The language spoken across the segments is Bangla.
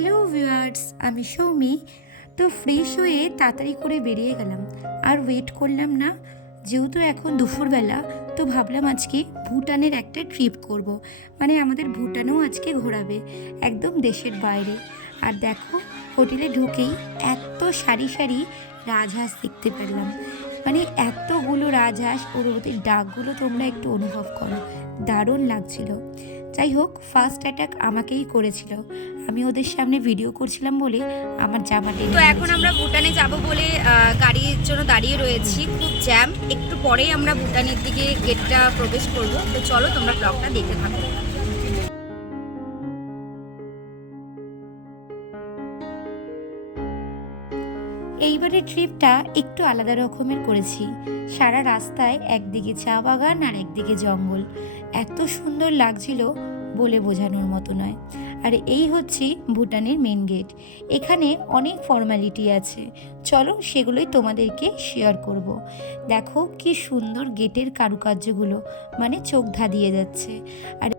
হ্যালো ভিউয়ার্স, আমি সৌমি। তো ফ্রেশ হয়ে তাড়াতাড়ি করে বেরিয়ে গেলাম, আর ওয়েট করলাম না। যেহেতু এখন দুপুরবেলা, তো ভাবলাম আজকে ভুটানের একটা ট্রিপ করব। মানে আমাদের ভুটানেও আজকে ঘোরাবে, একদম দেশের বাইরে। আর দেখো, হোটেলে ঢুকেই এত সারি সারি রাজহাঁস দেখতে পেলাম। মানে এতগুলো রাজহাঁস, ওর ওদের ডাকগুলো তোমরা একটু অনুভব করো, দারুণ লাগছিল। যাই হোক, ফার্স্ট অ্যাটাক আমাকেই করেছিল। আমি ওদের সামনে ভিডিও করছিলাম বলে আমার জামা টেনে তো এখন আমরা ভুটানে যাব বলে গাড়ির জন্য দাঁড়িয়ে রয়েছি, খুব জ্যাম। একটু পরেই আমরা ভুটানের দিকে গেটটা প্রবেশ করব। তো চলো তোমরা ব্লগটা দেখতে থাকো। এইবারের ট্রিপটা একটু আলাদা রকমের করেছি। সারা রাস্তায় একদিকে চা বাগান আর একদিকে জঙ্গল, এত সুন্দর লাগছিল বলে বোঝানোর মতো নয়। আর এই হচ্ছে ভুটানের মেন গেট। এখানে অনেক ফর্মালিটি আছে, চলো সেগুলোই তোমাদেরকে শেয়ার করব। দেখো কি সুন্দর গেটের কারুকার্যগুলো, মানে চোখ ধাঁধিয়ে যাচ্ছে। আর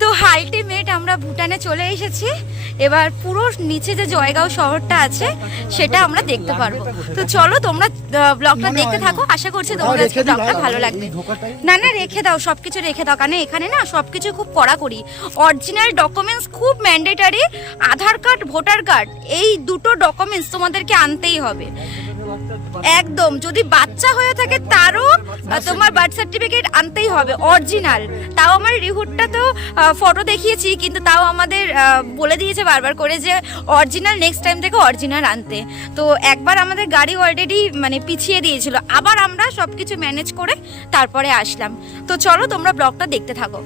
তো আলটিমেট আমরা ভুটানে চলে এসেছি। এবার পুরো নিচে যে জয়গাঁও শহরটা আছে সেটা আমরা দেখতে পারবো। তো চলো তোমরা ব্লগটা দেখতে থাকো, আশা করছি তোমাদের আজকে ব্লগটা ভালো লাগবে। না না, রেখে দাও, সবকিছু রেখে দাও, কারণ এখানে না সবকিছু খুব কড়াকড়ি। অরিজিনাল ডকুমেন্টস খুব ম্যান্ডেটারি। আধার কার্ড, ভোটার কার্ড, এই দুটো ডকুমেন্টস তোমাদেরকে আনতেই হবে একদম। যদি বাচ্চা হয়ে থাকে তারও তোমার বার্থ সার্টিফিকেট আনতেই হবে অরিজিনাল। তাও আমার রিহুটটা তো ফটো দেখিয়েছি, কিন্তু তাও আমাদের বলে দিয়েছে বারবার করে যে অরিজিনাল, নেক্সট টাইম থেকে অরিজিনাল আনতে। তো একবার আমাদের গাড়ি অলরেডি মানে পিছিয়ে দিয়েছিল, আবার আমরা সব কিছু ম্যানেজ করে তারপরে আসলাম। তো চলো তোমরা ব্লগটা দেখতে থাকো।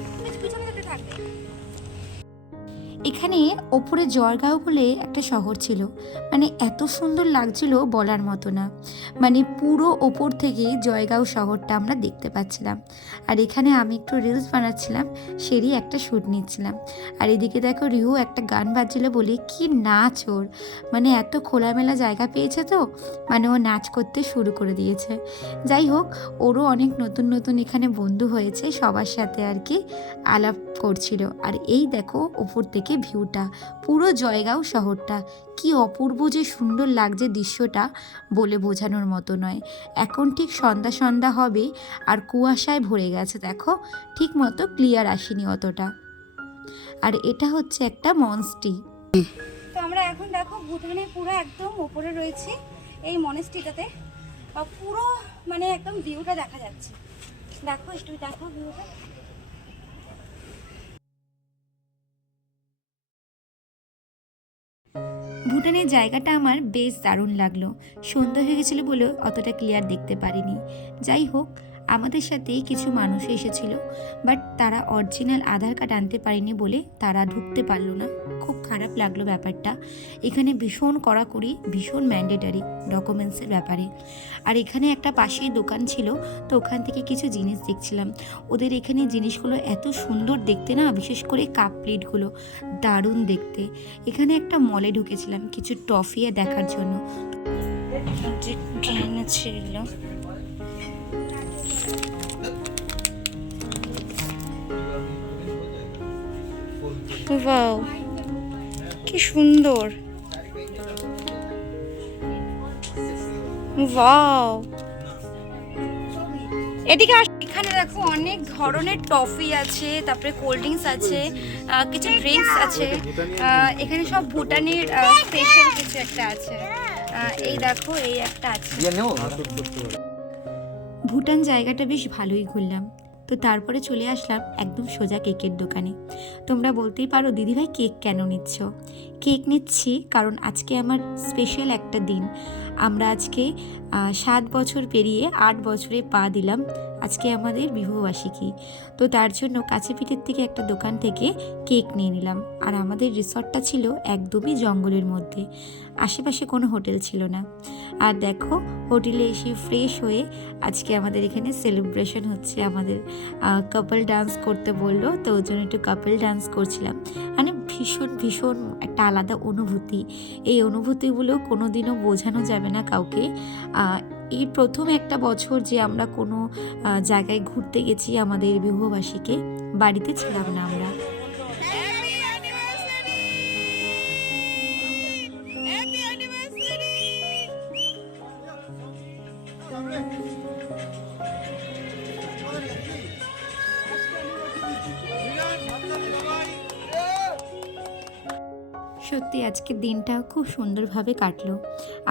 এখানে ওপরে জয়গাঁও বলে একটা শহর ছিল, মানে এত সুন্দর লাগছিল বলার মতো না। মানে পুরো ওপর থেকে জয়গাঁও শহরটা আমরা দেখতে পাচ্ছিলাম। আর এখানে আমি একটু রিলস বানাচ্ছিলাম, সেরই একটা শ্যুট নিচ্ছিলাম। আর এদিকে দেখো, রিহু একটা গান বাজছিল বলে কি নাচ ওর! মানে এত খোলামেলা জায়গা পেয়েছে, তো মানে ও নাচ করতে শুরু করে দিয়েছে। যাই হোক, ওরও অনেক নতুন নতুন এখানে বন্ধু হয়েছে, সবার সাথে আর কি আলাপ করছিল। আর এই দেখো ওপর থেকে ভিউটা, পুরো জয়গাঁও শহরটা কি অপূর্ব যে সুন্দর লাগছে দৃশ্যটা, বলে বোঝানোর মতো নয়। এখন ঠিক সন্ধ্যা সন্ধ্যা হবে আর কুয়াশায় ভরে গেছে, দেখো ঠিক মতো ক্লিয়ার আসেনি অতটা। আর এটা হচ্ছে একটা মনস্টি। তো আমরা এখন দেখো ভুটানের পুরো একদম উপরে রয়েছি এই মনেস্ট্রিটাতে। পুরো মানে একদম ভিউটা দেখা যাচ্ছে। দেখো, একটু দেখো ভিউটা। ভুটানের জায়গাটা আমার বেশ দারুণ লাগলো। সন্ধ্যা হয়ে গেছিলো বলে অতটা ক্লিয়ার দেখতে পারিনি। যাই হোক, আমাদের সাথে কিছু মানুষ এসেছিল, বাট তারা অরিজিনাল আধার কার্ড আনতে পারেনি বলে তারা ঢুকতে পারলো না। খুব খারাপ লাগলো ব্যাপারটা। এখানে ভীষণ কড়াকড়ি, ভীষণ ম্যান্ডেটারি ডকুমেন্টসের ব্যাপারে। আর এখানে একটা পাশেই দোকান ছিল, তো ওখান থেকে কিছু জিনিস দেখছিলাম। ওদের এখানে জিনিসগুলো এত সুন্দর দেখতে না, বিশেষ করে কাপ প্লেটগুলো দারুণ দেখতে। এখানে একটা মলে ঢুকেছিলাম কিছু টফি দেখার জন্য। যে ট্রেন ছিল, ওয়াও কি সুন্দর, ওয়াও। এদিকে এখানে দেখো অনেক ধরনের টফি আছে, তারপরে কোল্ড ড্রিঙ্কস আছে, কিছু ড্রিঙ্কস আছে। এখানে সব ভুটানের স্পেশাল কিছু একটা আছে। এই দেখো, এই একটা আছে। ভুটান জায়গাটা বেশ ভালোই ঘুরলাম। তো তারপরে চলে আসলাম একদম সোজা কেকের দোকানে। তোমরা বলতেই পারো, দিদিভাই কেক কেন নিচ্ছ? কেক নিচ্ছি কারণ আজকে আমার স্পেশাল একটা দিন। আমরা আজকে 7 বছর পেরিয়ে 8 বছরে পা দিলাম। আজকে আমাদের বিবাহবার্ষিকী। তো তার জন্য কাছে পিঠের থেকে একটা দোকান থেকে কেক নিয়ে নিলাম। আর আমাদের রিসর্টটা ছিল একদমই জঙ্গলের মধ্যে, আশেপাশে কোনো হোটেল ছিল না। আর দেখো, হোটেলে এসে ফ্রেশ হয়ে আজকে আমাদের এখানে সেলিব্রেশন হচ্ছে। আমাদের কাপল ডান্স করতে বললো, তো ওই জন্য একটু কাপল ডান্স করছিলাম। মানে ভীষণ ভীষণ একটা আলাদা অনুভূতি। এই অনুভূতিগুলো কোনোদিনও বোঝানো যাবে না কাউকে। এই প্রথম একটা বছর যে আমরা কোনো জায়গায় ঘুরতে গেছি আমাদের বিবাহবার্ষিকী, বাড়িতে ছিলাম না আমরা। সত্যি আজকের দিনটা খুব সুন্দরভাবে কাটলো।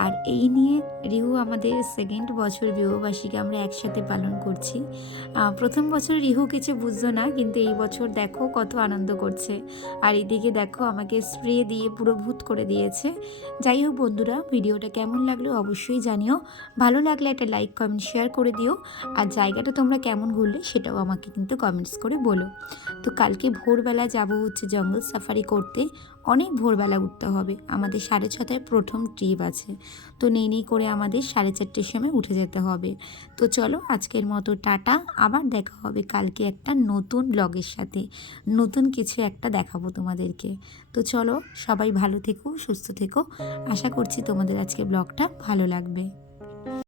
আর এই নিয়ে রিহু আমাদের সেকেন্ড বছর বিবাহবার্ষিকী আমরা একসাথে পালন করছি। প্রথম বছর রিহু কিছু বুঝতো না, কিন্তু এই বছর দেখো কত আনন্দ করছে। আর এদিকে দেখো আমাকে স্প্রে দিয়ে পুরো ভূত করে দিয়েছে। যাই হোক বন্ধুরা, ভিডিওটা কেমন লাগলো অবশ্যই জানিও। ভালো লাগলে একটা লাইক কমেন্ট শেয়ার করে দিও। আর জায়গাটা তোমরা কেমন ঘুরলে সেটাও আমাকে কিন্তু কমেন্টস করে বলো। তো কালকে ভোরবেলা যাব হচ্ছে জঙ্গল সাফারি করতে। অনেক ভোরবেলা উঠতে হবে, আমাদের 6:30টায় প্রথম ট্রিপ আছে। তো নেই করে আমাদের 4:30টার সময় উঠে যেতে হবে। তো চলো আজকের মতো টাটা, আবার দেখা হবে কালকে একটা নতুন ব্লগের সাথে। নতুন কিছু একটা দেখাবো তোমাদেরকে। তো চলো সবাই ভালো থেকো, সুস্থ থেকো। আশা করছি তোমাদের আজকে ব্লগটা ভালো লাগবে।